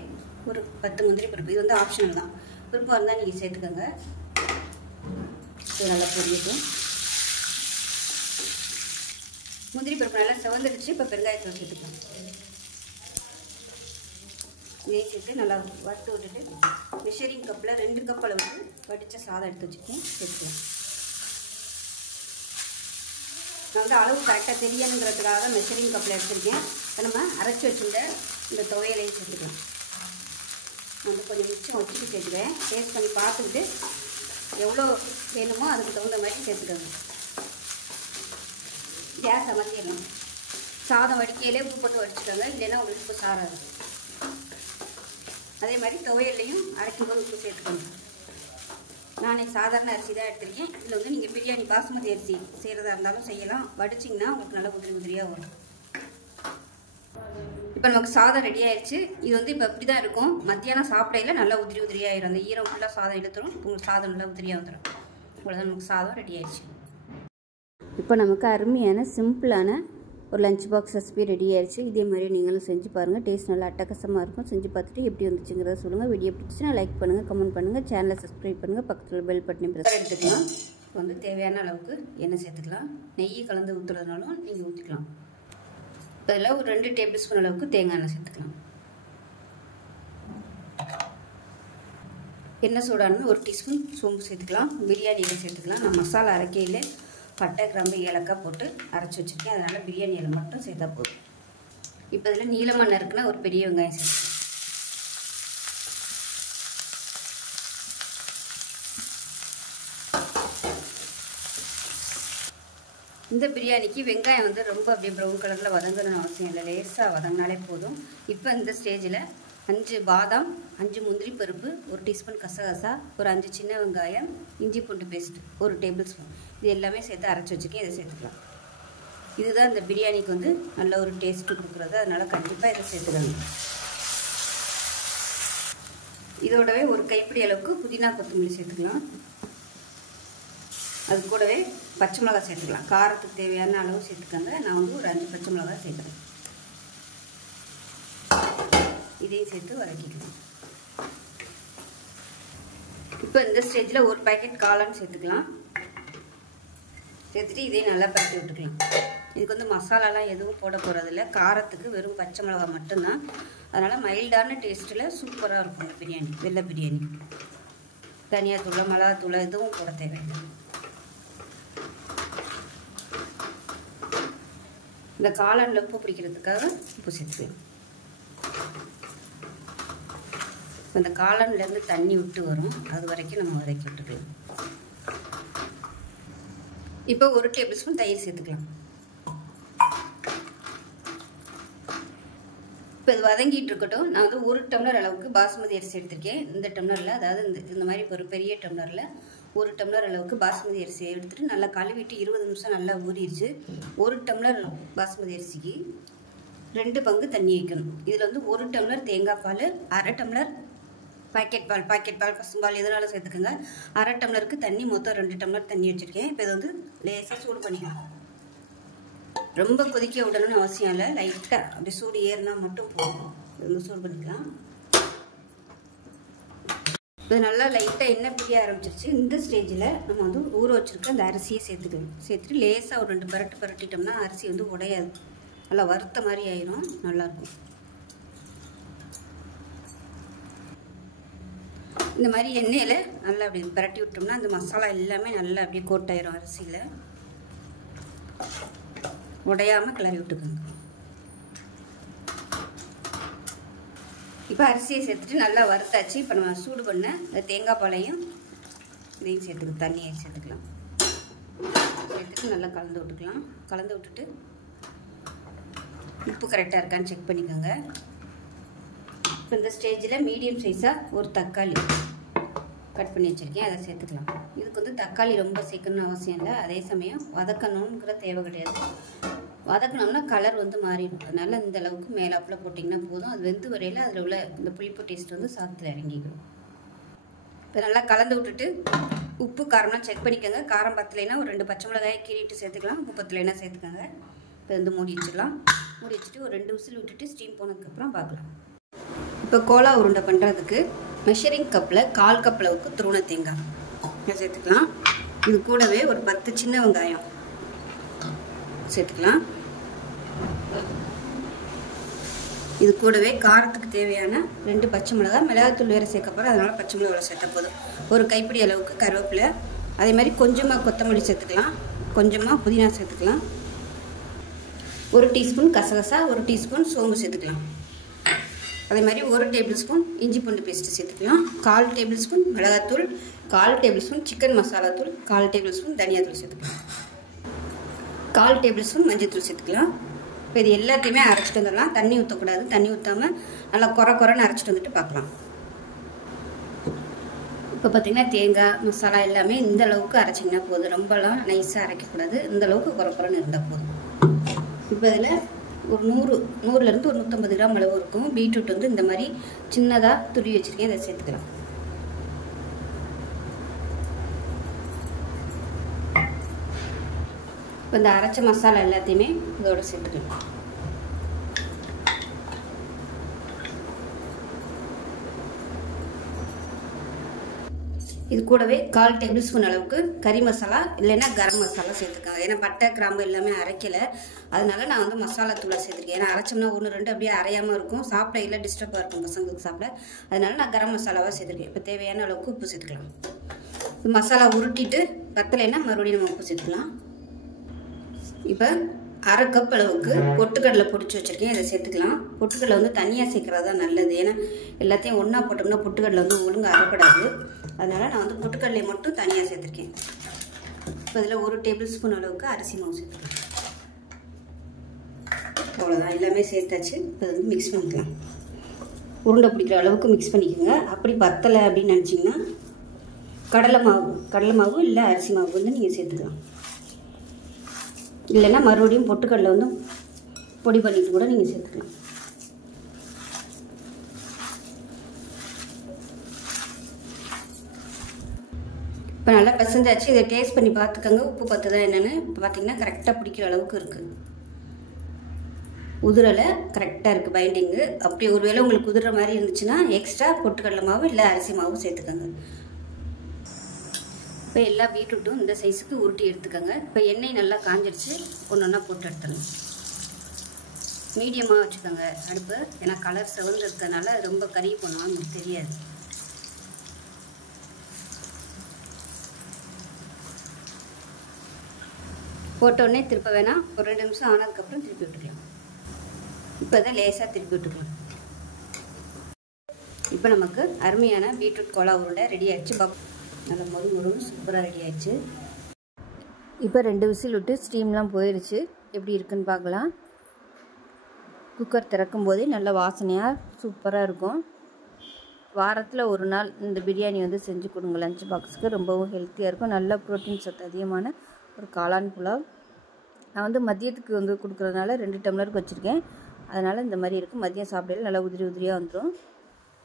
ஒரு 10 முந்திரி பருப்பு. இது வந்து ஆப்ஷனல் தான், விருப்பம் இருந்தால் நீங்கள் சேர்த்துக்கோங்க. இது நல்லா பொரியட்டும். முந்திரி பருப்பு நல்லா செவந்துடுச்சு. இப்போ பெருங்காயத்தூள் சேர்த்துக்கலாம். நெய் சேர்த்து நல்லா வறுத்து விட்டுட்டு மெஷரிங் கப்பில் 2 கப் அளவுக்கு வடித்த சாதம் எடுத்து வச்சுக்கேன், சேர்த்துக்கலாம். நான் வந்து அளவு கரெக்டாக தெரியணுங்கிறதுக்காக தான் மெஷரிங் கப்பில் எடுத்துருக்கேன். இப்போ நம்ம அரைச்சி வச்சுருந்த இந்த துவையலையும் சேர்த்துக்கலாம். நான் வந்து கொஞ்சம் மிச்சம் வச்சுட்டு சேர்த்துக்கிறேன். டேஸ்ட் பண்ணி பார்த்துக்கிட்டு எவ்வளோ வேணுமோ அதுக்கு தகுந்த மாதிரி சேர்த்துக்கோங்க. கேஸ் அமர்த்திடணும். சாதம் வடிக்கையிலே உப்பு போட்டு வடிச்சுக்கோங்க, இல்லைன்னா உங்களுக்கு உப்பு சாராது. அதே மாதிரி துவையல்லையும் அரைக்கும்போது உப்பு சேர்த்துக்கோங்க. நான் சாதாரண அரிசி தான் எடுத்திருக்கேன். இதில் வந்து நீங்கள் பிரியாணி பாசுமதி அரிசி செய்கிறதா இருந்தாலும் செய்யலாம். வடிச்சிங்கன்னா உங்களுக்கு நல்லா உதிரியாக வரும். இப்போ நமக்கு சாதம் ரெடி ஆயிடுச்சு. இது வந்து இப்போ இப்படி தான் இருக்கும். மத்தியானம் சாப்பிடையில நல்லா உதிரியாயிரும். அந்த ஈரம் ஃபுல்லாக சாதம் இழுத்துரும். உங்களுக்கு சாதம் நல்லா உதிரியாக வந்துடும். அவ்வளோதான், நமக்கு சாதம் ரெடி ஆயிடுச்சு. இப்போ நமக்கு அருமையான சிம்பிளான ஒரு லஞ்ச் பாக்ஸ் ரெசிபி ரெடி ஆயிடுச்சு. இதே மாதிரி நீங்களும் செஞ்சு பாருங்கள். டேஸ்ட் நல்லா அட்டகாசமாக இருக்கும். செஞ்சு பார்த்துட்டு எப்படி வந்துச்சுங்கிறத சொல்லுங்கள். வீடியோ பிடிச்சினா லைக் பண்ணுங்கள், கமெண்ட் பண்ணுங்கள், சேனலை சப்ஸ்கிரைப் பண்ணுங்கள், பக்கத்தில் பெல் பட்டனையும் ப்ரெஸ் எடுத்துக்கலாம். இப்போ வந்து தேவையான அளவுக்கு எண்ணெய் சேர்த்துக்கலாம். நெய் கலந்து ஊற்றுறதுனாலும் நீங்கள் ஊற்றிக்கலாம். அதில் ஒரு 2 டேபிள் ஸ்பூன் அளவுக்கு தேங்காய் எண்ணெய் சேர்த்துக்கலாம். எண்ணெய் சூடானது 1 டீஸ்பூன் சோம்பு சேர்த்துக்கலாம். பிரியாணியில் சேர்த்துக்கலாம். நான் மசாலா அரைக்கையில் பட்டை, கிராம்பு, ஏலக்காய் போட்டு அரைச்சி வச்சுருக்கேன். அதனால் பிரியாணியில் மட்டும் சேர்த்தா போதும். இப்போ இதில் நீளமாக நறுக்குனா ஒரு பெரிய வெங்காயம் சேர்த்து இந்த பிரியாணிக்கு வெங்காயம் வந்து ரொம்ப அப்படியே ப்ரௌன் கலரில் வதங்கணும்னு அவசியம் இல்லை. லேசாக வதங்கினாலே போதும். இப்போ இந்த ஸ்டேஜில் 5 பாதாம், 5 முந்திரி பருப்பு, 1 டீஸ்பூன் கசகசா, ஒரு 5 சின்ன வெங்காயம், இஞ்சி பூண்டு பேஸ்ட் 1 டேபிள் ஸ்பூன், இது எல்லாமே சேர்த்து அரைச்சி வச்சுக்கேன். இதை சேர்த்துக்கலாம். இதுதான் இந்த பிரியாணிக்கு வந்து நல்ல ஒரு டேஸ்ட்டு கொடுக்குறது. அதனால் கண்டிப்பாக இதை சேர்த்துக்கணும். இதோடவே ஒரு கைப்பிடி அளவுக்கு புதினா கொத்தமல்லி சேர்த்துக்கலாம். அது கூடவே பச்சை மிளகாய் சேர்த்துக்கலாம். காரத்துக்கு தேவையான அளவு சேர்த்துக்கோங்க. நான் வந்து ஒரு 5 பச்சை மிளகாய் சேர்க்குறேன். இதையும் சேர்த்து வதக்கிக்கலாம். இப்போ இந்த ஸ்டேஜில் ஒரு பேக்கெட் காளான் சேர்த்துக்கலாம். சேர்த்துட்டு இதையும் நல்லா பரட்டி விட்டுக்கலாம். இதுக்கு வந்து மசாலாலாம் எதுவும் போட போகிறதில்ல. காரத்துக்கு வெறும் பச்சை மிளகாய் மட்டும்தான். அதனால் மைல்டான டேஸ்ட்டில் சூப்பராக இருக்கும் பிரியாணி, வெள்ளை பிரியாணி. தனியாத்தூள், மிளகாத்தூள் எதுவும் போட தேவையில்லை. இந்த காளானில் உப்பு பிடிக்கிறதுக்காக உப்பு சேர்த்துக்கலாம். அந்த காளான்லேருந்து தண்ணி விட்டு வரும், அது வரைக்கும் நம்ம வதக்கி விட்டுக்கலாம். இப்போ 1 டேபிள் ஸ்பூன் தயிர் சேர்த்துக்கலாம். இப்போ இது வதங்கிட்டு இருக்கட்டும். நான் வந்து 1 டம்ளர் அளவுக்கு பாஸ்மதி அரிசி எடுத்திருக்கேன். இந்த டம்ளரில், அதாவது இந்த மாதிரி ஒரு பெரிய டம்ளரில் 1 டம்ளர் அளவுக்கு பாஸ்மதி அரிசியை எடுத்துகிட்டு நல்லா கழுவிட்டு 20 நிமிஷம் நல்லா ஊறிடுச்சு. 1 டம்ளர் பாஸ்மதி அரிசிக்கு 2 பங்கு தண்ணி வைக்கணும். இதில் வந்து 1 டம்ளர் தேங்காய் பால், 1/2 டம்ளர் பாக்கெட் பால், பசும்பால் எதனாலும் சேர்த்துக்கோங்க. 1/2 டம்ளருக்கு தண்ணி, மொத்தம் 2 டம்ளர் தண்ணி வச்சுருக்கேன். இப்போ இது வந்து லேசாக சூடு பண்ணிக்கலாம். ரொம்ப கொதிக்க விடணும்னு அவசியம் இல்லை. லைட்டாக அப்படி சூடு ஏறினா மட்டும் போதும். இது சூடு பண்ணிக்கலாம். இது நல்லா லைட்டாக எண்ணெய் பிரிய ஆரம்பிச்சிருச்சு. இந்த ஸ்டேஜில் நம்ம வந்து ஊற வச்சுருக்க அந்த அரிசியை சேர்த்துக்கலாம். சேர்த்துட்டு லேசாக ஒரு 2 பரட்டிட்டோம்னா அரிசி வந்து உடையாது. நல்லா வறுத்த மாதிரி ஆயிரும், நல்லாயிருக்கும். இந்த மாதிரி எண்ணெயில் நல்லா அப்படி பரட்டி விட்டோம்னா அந்த மசாலா எல்லாமே நல்லா அப்படியே கோட்டாயிரும் அரிசியில். உடையாமல் கிளறி விட்டுக்கோங்க. இப்போ அரிசியை சேர்த்துட்டு நல்லா வறுத்தாச்சு. இப்போ நம்ம சூடு பண்ண இந்த தேங்காய் பாலையும் இதையும் சேர்த்துக்கலாம். தண்ணியை சேர்த்துக்கலாம். சேர்த்துட்டு நல்லா கலந்து விட்டுக்கலாம். கலந்து விட்டுட்டு உப்பு கரெக்டாக இருக்கான்னு செக் பண்ணிக்கோங்க. இப்போ இந்த ஸ்டேஜில் மீடியம் சைஸாக ஒரு தக்காளி கட் பண்ணி வச்சுருக்கேன், அதை சேர்த்துக்கலாம். இதுக்கு வந்து தக்காளி ரொம்ப சேர்க்கணும்னு அவசியம் இல்லை. அதே சமயம் வதக்கணுங்கிற தேவை கிடையாது. வதக்கணும்னா கலர் வந்து மாறிடும். அதனால் இந்த அளவுக்கு மேலாப்பில் போட்டிங்கன்னா போதும். அது வெந்து வரையில் அதில் உள்ள இந்த புளிப்பு டேஸ்ட் வந்து சாதத்தில் இறங்கிக்கணும். இப்போ நல்லா கலந்து விட்டுட்டு உப்பு காரம்லாம் செக் பண்ணிக்கோங்க. காரம் பத்தலைன்னா ஒரு 2 பச்சை மிளகாயை கீறிட்டு சேர்த்துக்கலாம். உப்பு பத்தலைன்னா சேர்த்துக்கோங்க. இப்போ வந்து மூடி வச்சுக்கலாம். மூடி வச்சுட்டு ஒரு 2 விசில் விட்டுட்டு ஸ்டீம் போனதுக்கப்புறம் பார்க்கலாம். இப்போ கோலா உருண்டை பண்ணுறதுக்கு மெஷரிங் கப்பில் 1/4 கப் அளவுக்கு துருவன தேங்காய் சேர்த்துக்கலாம். இது கூடவே ஒரு 10 சின்ன வெங்காயம் சேர்த்துக்கலாம். இது கூடவே காரத்துக்கு தேவையான 2 பச்சை மிளகாய், மிளகாத்தூள் வேறு சேர்க்கப்போகிறோம், அதனால் பச்சை மிளகாய் சேர்த்தா போதும். ஒரு கைப்பிடி அளவுக்கு கருவேப்பிலை, அதே மாதிரி கொஞ்சமாக கொத்தமல்லி சேர்த்துக்கலாம், கொஞ்சமாக புதினா சேர்த்துக்கலாம். 1 டீஸ்பூன் கசகசா, 1 டீஸ்பூன் சோம்பு சேர்த்துக்கலாம். அதே மாதிரி 1 டேபிள் ஸ்பூன் இஞ்சி பூண்டு பேஸ்ட்டு சேர்த்துக்கலாம். 1/4 டேபிள் ஸ்பூன் மிளகாத்தூள், 1/4 டேபிள் ஸ்பூன் சிக்கன் மசாலா தூள், 1/4 டேபிள் ஸ்பூன் தனியாத்தூள் சேர்த்துக்கலாம். 1/4 டேபிள் ஸ்பூன் மஞ்சள் தூள் சேர்த்துக்கலாம். இப்போ இது எல்லாத்தையுமே அரைச்சிட்டு வந்துடலாம். தண்ணி ஊற்றக்கூடாது. தண்ணி ஊற்றாமல் நல்லா குறைன்னு அரைச்சிட்டு வந்துட்டு பார்க்கலாம். இப்போ பார்த்திங்கன்னா தேங்காய் மசாலா எல்லாமே இந்த அளவுக்கு அரைச்சிங்கன்னா போதும். ரொம்பலாம் நைஸாக அரைக்கக்கூடாது. இந்த அளவுக்கு குறைன்னு இருந்தால் போதும். இப்போ இதில் ஒரு 100லேருந்து ஒரு 150 கிராம் அளவு இருக்கும். பீட்ரூட் வந்து இந்த மாதிரி சின்னதாக துருவி வச்சுருக்கேன், இதை சேர்த்துக்கலாம். இப்போ இந்த அரைச்ச மசாலா எல்லாத்தையுமே இதோட சேர்த்துக்கலாம். இது கூடவே 1/4 டேபிள் ஸ்பூன் அளவுக்கு கறி மசாலா இல்லைன்னா கரம் மசாலா சேர்த்துக்காங்க. ஏன்னா பட்டை கிராம்பு எல்லாமே அரைக்கலை, அதனால நான் வந்து மசாலா தூளை சேர்த்துருக்கேன். ஏன்னா அரைச்சோம்னா 1-2 அப்படியே அரையாமல் இருக்கும், சாப்பிட இல்லை டிஸ்டர்பாக இருக்கும் பசங்களுக்கு சாப்பிட. அதனால நான் கரம் மசாலாவாக சேர்த்துருக்கேன். இப்போ தேவையான அளவுக்கு உப்பு சேர்த்துக்கலாம். மசாலா உருட்டிட்டு பத்தலைன்னா மறுபடியும் நம்ம உப்பு சேர்த்துக்கலாம். இப்போ 1/2 கப் அளவுக்கு பொட்டுக்கடலை பொடிச்சு வச்சுருக்கேன், இதை சேர்த்துக்கலாம். பொட்டுக்கடலை வந்து தனியாக சேர்க்குறது தான் நல்லது. ஏன்னா எல்லாத்தையும் ஒன்றா போட்டோம்னா பொட்டுக்கடலை வந்து ஒழுங்காக அரைப்படாது. அதனால் நான் வந்து பொட்டுக்கடலை மட்டும் தனியாக சேர்த்துருக்கேன். இப்போ இதில் 1 டேபிள் ஸ்பூன் அளவுக்கு அரிசி மாவு சேர்த்துக்கலாம். அவ்வளோதான், எல்லாமே சேர்த்தாச்சு. இப்போ வந்து மிக்ஸ் பண்ணிக்கலாம். உருண்டை பிடிக்கிற அளவுக்கு மிக்ஸ் பண்ணிக்கோங்க. அப்படி பத்தலை அப்படின்னு நினச்சிங்கன்னா கடலை மாவு இல்லை அரிசி மாவு வந்து நீங்கள் சேர்த்துக்கலாம். இல்லைன்னா மறுபடியும் பொட்டுக்கடலை வந்து பொடி பண்ணிட்டு கூட நீங்கள் சேர்த்துக்கலாம். இப்போ நல்லா பிசைஞ்சாச்சு. இதை டேஸ்ட் பண்ணி பார்த்துக்கோங்க, உப்பு பத்துதா என்னென்னு. இப்போ பார்த்தீங்கன்னா கரெக்டாக பிடிக்கிற அளவுக்கு இருக்குது, உதிரலை கரெக்டாக இருக்குது பைண்டிங்கு. அப்படி ஒரு வேளை உங்களுக்கு உதிர மாதிரி இருந்துச்சுன்னா எக்ஸ்ட்ரா பொட்டுக்கடலை மாவு இல்லை அரிசி மாவு சேர்த்துக்கோங்க. இப்போ எல்லா பீட்ரூட்டும் இந்த சைஸுக்கு உருட்டி எடுத்துக்கோங்க. இப்போ எண்ணெய் நல்லா காஞ்சிடுச்சு, ஒன்று ஒன்றா போட்டு எடுத்துருங்க. மீடியமாக வச்சுக்கோங்க அடுப்பு, ஏன்னா கலர் செவந்து இருக்கிறதுனால ரொம்ப கறி போனால் நமக்கு தெரியாது. போட்டோடனே திருப்ப வேணாம், ஒரு 2 நிமிஷம் ஆனதுக்கப்புறம் திருப்பி விட்டுக்கலாம். இப்போ தான் லேசாக திருப்பி விட்டுக்கலாம். இப்போ நமக்கு அருமையான பீட்ரூட் கோலா உருண்டை ரெடி ஆகிடுச்சு. நல்லா மொறு சூப்பராக ரெடி ஆகிடுச்சு. இப்போ 2 விசில் விட்டு ஸ்டீம்லாம் போயிடுச்சு. எப்படி இருக்குன்னு பார்க்கலாம். குக்கர் திறக்கும் போதே நல்ல வாசனையாக சூப்பராக இருக்கும். வாரத்தில் ஒரு நாள் இந்த பிரியாணி வந்து செஞ்சு கொடுங்க லஞ்ச் பாக்ஸுக்கு. ரொம்பவும் ஹெல்த்தியாக இருக்கும். நல்ல ப்ரோட்டீன் சத்து அதிகமான ஒரு காளான் புலாவ். நான் வந்து மதியத்துக்கு வந்து கொடுக்குறதுனால 2 டம்ளருக்கு வச்சுருக்கேன். அதனால் இந்த மாதிரி இருக்குது. மதியம் சாப்பிடையில நல்லா உதிரியாக வந்துடும்.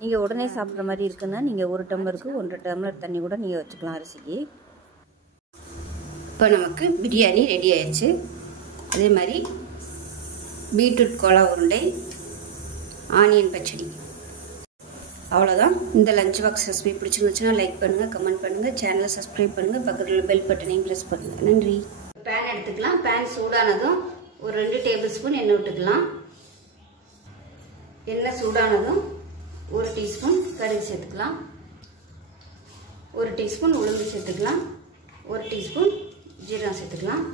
நீங்கள் உடனே சாப்பிட்ற மாதிரி இருக்குன்னா நீங்கள் 1 டம்ளருக்கு 1.5 டம்ளர் தண்ணி கூட நீங்கள் வச்சுக்கலாம் அரிசிக்கு. இப்போ நமக்கு பிரியாணி ரெடி ஆயிடுச்சு. அதே மாதிரி பீட்ரூட் கோலா உருண்டை, ஆனியன் பச்சடி. அவ்வளோதான். இந்த லஞ்ச் பாக்ஸ் ரெசிபி பிடிச்சிருந்துச்சுன்னா லைக் பண்ணுங்கள், கமெண்ட் பண்ணுங்கள், சேனலை சப்ஸ்கிரைப் பண்ணுங்கள், பக்கத்தில் பெல் பட்டனையும் ப்ரெஸ் பண்ணுங்கள். நன்றி. பேன் எடுத்துக்கலாம். பேன் சூடானதும் ஒரு 2 டேபிள் ஸ்பூன் எண்ணெய் விட்டுக்கலாம். எண்ணெய் சூடானதும் 1 டீஸ்பூன் கடுகு சேர்த்துக்கலாம், 1 டீஸ்பூன் உளுந்து சேர்த்துக்கலாம், 1 டீஸ்பூன் ஜீரகம் சேர்த்துக்கலாம்.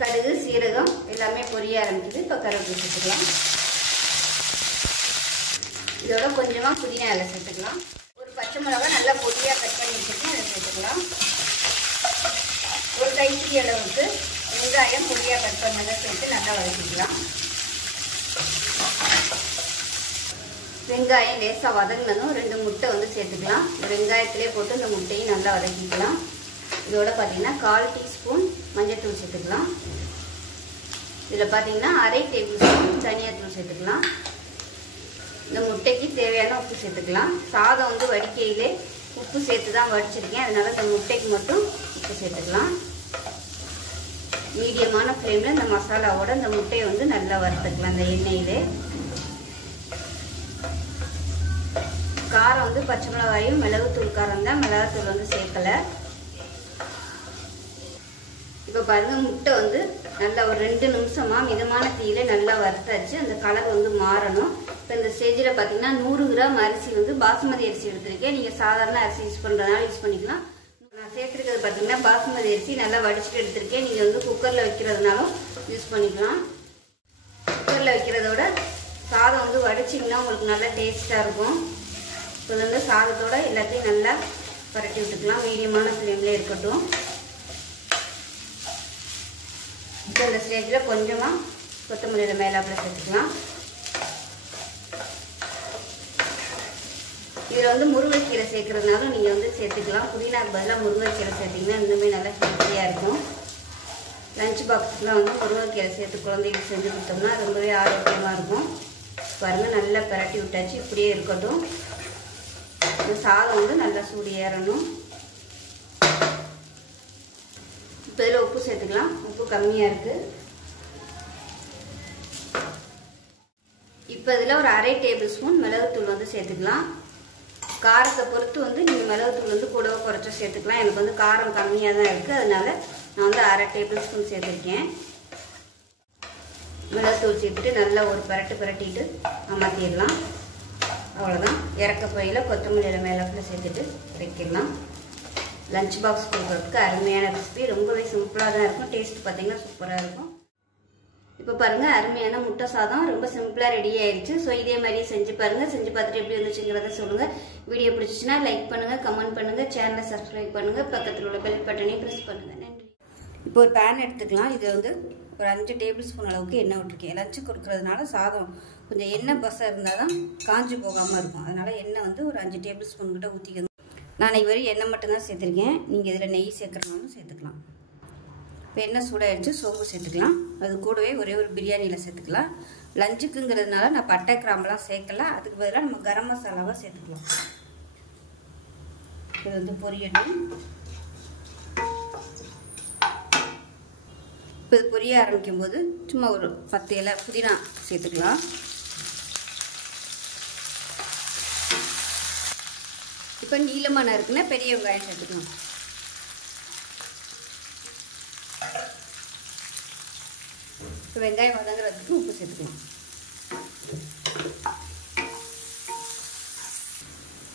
கடுகு சீரகம் எல்லாமே பொரிய ஆரம்பிக்குது. இப்போ கருவேப்பிலை சேர்த்துக்கலாம். இதோட கொஞ்சமாக புதினா இலை சேர்த்துக்கலாம். ஒரு பச்சை மிளகாய் நல்லா பொடியாக கட் பண்ணி வச்சுருக்கேன், அதை சேர்த்துக்கலாம். ஒரு கைப்பிடி அளவுக்கு வெங்காயம் பொடியாக கட் பண்ணதை சேர்த்து நல்லா வதக்கிக்கலாம். வெங்காயம் லேசாக வதங்கினதும் 2 முட்டை வந்து சேர்த்துக்கலாம். வெங்காயத்திலே போட்டு இந்த முட்டையும் நல்லா வதக்கிக்கலாம். இதோட பார்த்தீங்கன்னா 1/4 டீஸ்பூன் மஞ்சள்தூள் சேர்த்துக்கலாம். இதில் பார்த்தீங்கன்னா 1/2 டேபிள் ஸ்பூன் தனியாத்தூள் சேர்த்துக்கலாம். இந்த முட்டைக்கு தேவையான உப்பு சேர்த்துக்கலாம். சாதம் வந்து வடிக்கையிலே உப்பு சேர்த்து தான் வடிச்சிருக்கேன், அதனால இந்த முட்டைக்கு மட்டும் உப்பு சேர்த்துக்கலாம். மீடியமான ஃப்ளேமில் இந்த மசாலாவோட இந்த முட்டையை வந்து நல்லா வறுத்துக்கலாம். இந்த எண்ணெயிலே காரம் வந்து பச்சை மிளகாயும் மிளகுத்தூள் காரம் தான், மிளகாத்தூள் வந்து சேர்க்கலை. இப்போ பாருங்கள், முட்டை வந்து நல்லா ஒரு 2 நிமிஷமா மிதமான தீயில நல்லா வறுத்தாச்சு. அந்த கலர் வந்து மாறணும். இப்போ இந்த ஸ்டேஜில் பார்த்தீங்கன்னா 100 கிராம் அரிசி வந்து பாசுமதி அரிசி எடுத்திருக்கேன். நீங்கள் சாதாரண அரிசி யூஸ் பண்ணுறதுனால யூஸ் பண்ணிக்கலாம். நான் சேர்த்துருக்கிறது பார்த்தீங்கன்னா பாசுமதி அரிசி நல்லா வடிச்சுட்டு எடுத்திருக்கேன். நீங்கள் வந்து குக்கரில் வைக்கிறதுனாலும் யூஸ் பண்ணிக்கலாம். குக்கரில் வைக்கிறதோட சாதம் வந்து வடிச்சிங்கன்னா உங்களுக்கு நல்லா டேஸ்ட்டாக இருக்கும். இப்போ வந்து சாதத்தோட எல்லாத்தையும் நல்லா பரட்டி விட்டுக்கலாம். மீடியமான ஃப்ளேம்லேயே இருக்கட்டும். இப்போ இந்த ஸ்டேஜில் கொஞ்சமாக கொத்தமல்லியில் மேலாப்பில் சேர்த்துக்கலாம். இதில் வந்து முருங்கைக்கீரை சேர்க்கறதுனாலும் நீங்கள் வந்து சேர்த்துக்கலாம். புதினாக்கு பதிலாக முருங்கைக்கீரை சேர்த்திங்கன்னா இன்னுமே நல்லா ஹெல்த்தியாக இருக்கும். லஞ்ச் பாக்ஸுக்குலாம் வந்து முருங்கைக்கீரை சேர்த்து குழந்தைகளுக்கு செஞ்சு கொடுத்தோம்னா ரொம்பவே ஆரோக்கியமாக இருக்கும். பாருங்கள், நல்லா பரட்டி விட்டாச்சு. இப்படியே இருக்கட்டும். இந்த சாதம் வந்து நல்லா சூடு ஏறணும். இப்போ இதில் உப்பு சேர்த்துக்கலாம். கம்மியாக இருக்குது. இப்போ இதில் ஒரு அரை டேபிள் ஸ்பூன் மிளகுத்தூள் வந்து சேர்த்துக்கலாம். காரத்தை பொறுத்து வந்து நீங்கள் மிளகுத்தூள் வந்து கூடவோ குறைச்சோ சேர்த்துக்கலாம். எனக்கு வந்து காரம் கம்மியாக தான் இருக்குது, அதனால நான் வந்து அரை டேபிள் ஸ்பூன் சேர்த்துருக்கேன். மிளகுத்தூள் சேர்த்துட்டு நல்லா ஒரு பிரட்டிட்டு அமர்த்திடலாம். அவ்வளோதான். இறக்க போயில் கொத்தமல்லி இலை மேலே சேர்த்துட்டு இறக்கிடலாம். லஞ்ச் பாக்ஸ் கொடுக்குறதுக்கு அருமையான ரெசிபி. ரொம்பவே சிம்பிளாக தான் இருக்கும். டேஸ்ட் பார்த்தீங்கன்னா சூப்பராக இருக்கும். இப்போ பாருங்கள், அருமையான முட்டை சாதம் ரொம்ப சிம்பிளாக ரெடி ஆயிடுச்சு. ஸோ இதே மாதிரியே செஞ்சு பாருங்கள். செஞ்சு பார்த்துட்டு எப்படி வந்துச்சுங்கிறத சொல்லுங்கள். வீடியோ பிடிச்சிச்சுன்னா லைக் பண்ணுங்கள், கமெண்ட் பண்ணுங்கள், சேனலை சப்ஸ்கிரைப் பண்ணுங்கள், பக்கத்தில் உள்ள பெல் பட்டனையும் ப்ரெஸ் பண்ணுங்கள். நன்றி. இப்போ ஒரு பேன் எடுத்துக்கலாம். இது வந்து ஒரு 5 டேபிள் ஸ்பூன் அளவுக்கு எண்ணெய் விட்டுருக்கேன். லஞ்சு கொடுக்குறதுனால சாதம் கொஞ்சம் எண்ணெய் பசை இருந்தால் தான் காஞ்சி போகாமல் இருக்கும். அதனால் எண்ணெய் வந்து ஒரு 5 டேபிள் ஸ்பூன் கிட்ட ஊற்றிக்கணும். நான் இதுவரை எண்ணெய் மட்டும்தான் சேர்த்துருக்கேன். நீங்கள் இதில் நெய் சேர்க்குறனாலும் சேர்த்துக்கலாம். இப்போ எண்ணெய் சூடாகிடுச்சு, சோம்பு சேர்த்துக்கலாம். அது கூடவே ஒரே ஒரு பிரியாணியில் சேர்த்துக்கலாம். லஞ்சுக்குங்கிறதுனால நான் பட்டை கிராம்பெலாம் சேர்க்கலாம். அதுக்கு பதிலாக நம்ம கரம் மசாலாவை சேர்த்துக்கலாம். இது வந்து பொரியட்டும். இப்போ இது பொரிய ஆரம்பிக்கும் போது சும்மா ஒரு 10 இலை புதினா சேர்த்துக்கலாம். இப்போ நீளமான இருக்குன்னா பெரிய வெங்காயம் சேர்த்துக்கலாம். இப்போ வெங்காயம் வதங்குறதுக்கு உப்பு சேர்த்துக்கலாம்.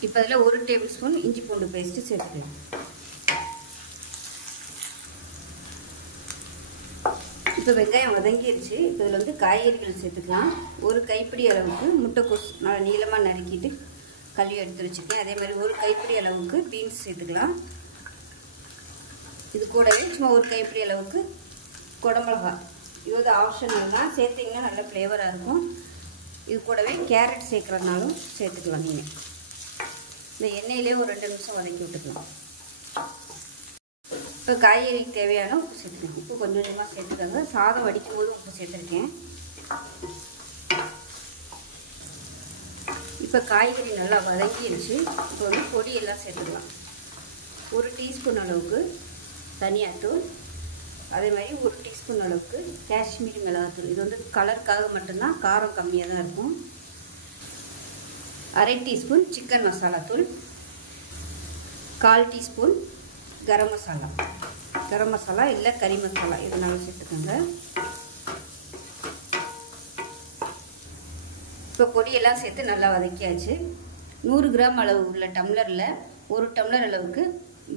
இப்போ அதில் 1 டேபிள் ஸ்பூன் இஞ்சி பூண்டு பேஸ்ட்டு சேர்த்துக்கலாம். இப்போ வெங்காயம் வதங்கிடுச்சு. இப்போ இதில் வந்து காய்கறிகள் சேர்த்துக்கலாம். ஒரு கைப்பிடி அளவுக்கு முட்டைக்கோஸ் நல்லா நீளமாக நறுக்கிட்டு கழுவி எடுத்து வச்சுருக்கேன். அதே மாதிரி ஒரு கைப்பிடி அளவுக்கு பீன்ஸ் சேர்த்துக்கலாம். இது கூடவே சும்மா ஒரு கைப்பிடி அளவுக்கு குடமிளகா. இது வந்து ஆப்ஷனல் தான், சேர்த்திங்கன்னா நல்ல ஃப்ளேவராக இருக்கும். இது கூடவே கேரட் சேர்க்குறதுனாலும் சேர்த்துக்கலாம். நீங்கள் இந்த எண்ணெயிலே ஒரு 2 நிமிஷம் வதக்கி விட்டுக்கலாம். இப்போ காய்கறிக்கு தேவையான உப்பு சேர்த்துக்கலாம். உப்பு கொஞ்சம் கொஞ்சமாக சேர்த்துக்காங்க. சாதம் வடிக்கும் போது உப்பு சேர்த்துருக்கேன். இப்போ காய்கறி நல்லா வதங்கிடுச்சு. இப்போ வந்து பொடியெல்லாம் சேர்த்துக்கலாம். 1 டீஸ்பூன் அளவுக்கு தனியாத்தூள், அதே மாதிரி 1 டீஸ்பூன் அளவுக்கு காஷ்மீரி மிளகாத்தூள். இது வந்து கலருக்காக மட்டும்தான், காரம் கம்மியாக தான் இருக்கும். அரை டீஸ்பூன் சிக்கன் மசாலா தூள், 1/4 டீஸ்பூன் கரம் மசாலா. கரம் மசாலா இல்லை கறி மசாலா இதனால சேர்த்துக்கோங்க. இப்போ பொடியெல்லாம் சேர்த்து நல்லா வதக்கியாச்சு. 100 கிராம் அளவு உள்ள டம்ளரில் 1 டம்ளர் அளவுக்கு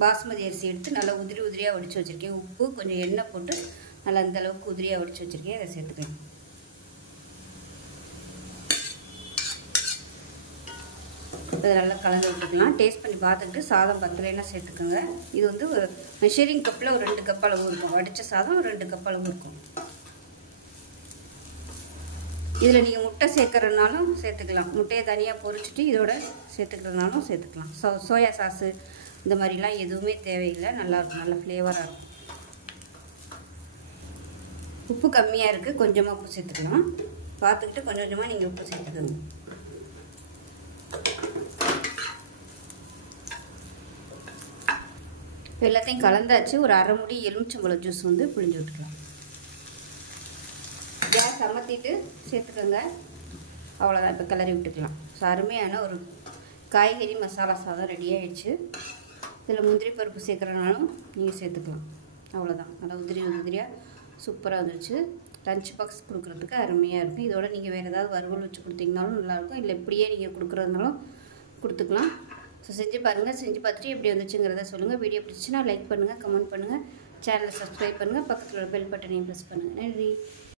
பாஸ்மதி அரிசி எடுத்து நல்லா உதிரியாக வடித்து வச்சுருக்கேன். உப்பு கொஞ்சம் எண்ணெய் போட்டு நல்லா அந்த அளவுக்கு உதிரியாக வடித்து வச்சுருக்கேன். அதை சேர்த்துக்கேன். இதை நல்லா கலந்து விட்டுக்கலாம். டேஸ்ட் பண்ணி பார்த்துக்கிட்டு சாதம் பத்தலைன்னா சேர்த்துக்கோங்க. இது வந்து ஒரு மெஷரிங் கப்பில் ஒரு 2 கப் அளவு இருக்கும். வடித்த சாதம் ஒரு 2 கப் அளவு இருக்கும். இதில் நீங்கள் முட்டை சேர்க்குறதுனாலும் சேர்த்துக்கலாம். முட்டையை தனியாக பொரிச்சிட்டு இதோட சேர்த்துக்கிறதுனாலும் சேர்த்துக்கலாம். சோயா சாஸு இந்த மாதிரிலாம் எதுவுமே தேவையில்லை. நல்லாயிருக்கும், நல்ல ஃப்ளேவராக இருக்கும். உப்பு கம்மியாக இருக்குது, கொஞ்சமாக உப்பு சேர்த்துக்கலாம். பார்த்துக்கிட்டு கொஞ்சம் கொஞ்சமாக நீங்கள் உப்பு சேர்த்துக்கோங்க. இப்போ எல்லாத்தையும் கலந்தாச்சு. ஒரு அரை முடி எலுமிச்சம்பழம் ஜூஸ் வந்து புழிஞ்சு விட்டுக்கலாம். கேஸ் அமர்த்திட்டு சேர்த்துக்கோங்க. அவ்வளோதான். இப்போ கிளறி விட்டுக்கலாம். ஸோ அருமையான ஒரு காய்கறி மசாலா சாதம் ரெடி ஆகிடுச்சு. இதில் முந்திரி பருப்பு சேர்க்குறனாலும் நீங்கள் சேர்த்துக்கலாம். அவ்வளோதான். நல்லா உதிரியாக சூப்பராக வந்துருச்சு. லஞ்ச் பாக்ஸ் கொடுக்குறதுக்கு அருமையாக இருக்கும். இதோட நீங்கள் வேறு ஏதாவது வறுவல் வச்சு கொடுத்தீங்கனாலும் நல்லாயிருக்கும். இல்லை இப்படியே நீங்கள் கொடுக்குறதுனாலும் கொடுத்துக்கலாம். ஸோ செஞ்சு பாருங்கள். செஞ்சு பார்த்துட்டு எப்படி வந்துச்சுங்கிறத சொல்லுங்கள். வீடியோ பிடிச்சிச்சுன்னா லைக் பண்ணுங்கள், கமெண்ட் பண்ணுங்கள், சேனலை சப்ஸ்கிரைப் பண்ணுங்கள், பக்கத்தில் உள்ள பெல் பட்டனையும் ப்ரெஸ் பண்ணுங்கள். நன்றி.